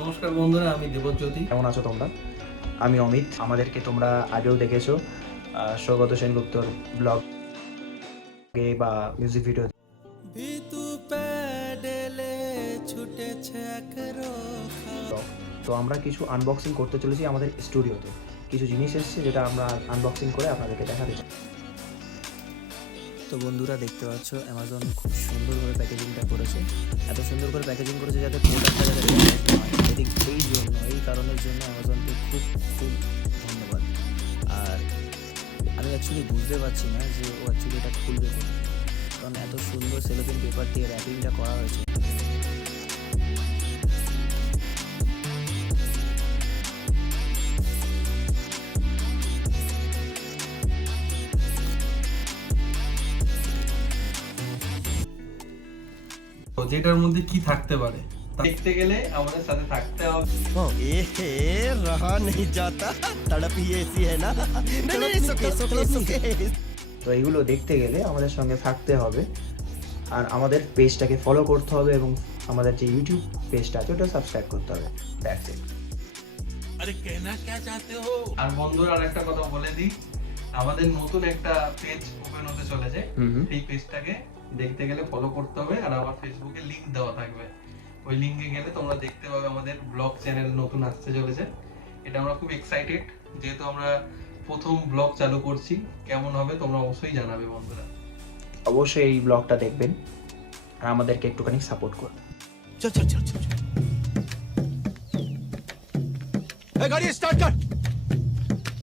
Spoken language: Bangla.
নমস্কার বন্ধুরা, আমি দেবজ্যোতি। কেমন আছো তোমরা? আমি অমিত। আমাদেরকে তোমরা আগেও দেখেছো সৌগত সেনগুপ্তর ব্লগে বা মিউজিক ভিডিও। ভিতু প্যাডেলে ছুটেছে তো আমরা কিছু আনবক্সিং করতে চলেছি আমাদের স্টুডিওতে। কিছু জিনিস এসেছে যেটা আমরা আনবক্সিং করে আপনাদেরকে দেখাতে চাই। তো বন্ধুরা, দেখতে পাচ্ছ অ্যামাজন খুব সুন্দরভাবে প্যাকেজিংটা করেছে। এত সুন্দর করে প্যাকেজিং করেছে যাতে প্রোডাক্টটা যাতে ড্যামেজ না হয়। এই কারণের জন্য অ্যামাজনকে খুব খুব ধন্যবাদ। আর আমি অ্যাকচুয়ালি বুঝতে পারছি না যে ও অ্যাকচুয়ালি এটা খুলবে কোথায়, কারণ এত সুন্দর সেলোটেপ পেপার দিয়ে র্যাপিংটা করা হয়েছে। তো যেটার মধ্যে কি থাকতে পারে দেখতে গেলে আমাদের সাথে থাকতে হবে। रहा नहीं जाता तड़प ही ऐसी है ना नहीं তো এইগুলো দেখতে গেলে আমাদের সঙ্গে থাকতে হবে, আর আমাদের পেজটাকে ফলো করতে হবে এবং আমাদের যে ইউটিউব পেজটা আছে ওটা সাবস্ক্রাইব করতে হবে। That's it. আর বন্ধুরা, আর একটা কথা বলে দিই, আমাদের নতুন একটা পেজ ওপেন হতে চলেছে। এই পেজটাকে দেখতে গেলে ফলো করতে হবে, আর আমার ফেসবুকে লিংক দেওয়া থাকবে। ওই লিংকে গেলে তোমরা দেখতে পাবে আমাদের ব্লগ চ্যানেল নতুন আসতে চলেছে। এটা আমরা খুব এক্সাইটেড, যেহেতু আমরা প্রথম ব্লগ চালু করছি। কেমন হবে তোমরা অবশ্যই জানাবে বন্ধুরা। অবশ্যই এই ব্লগটা দেখবেন আর আমাদেরকে একটুখানি সাপোর্ট করবেন। चल चल चल चल गाड़ी स्टार्ट कर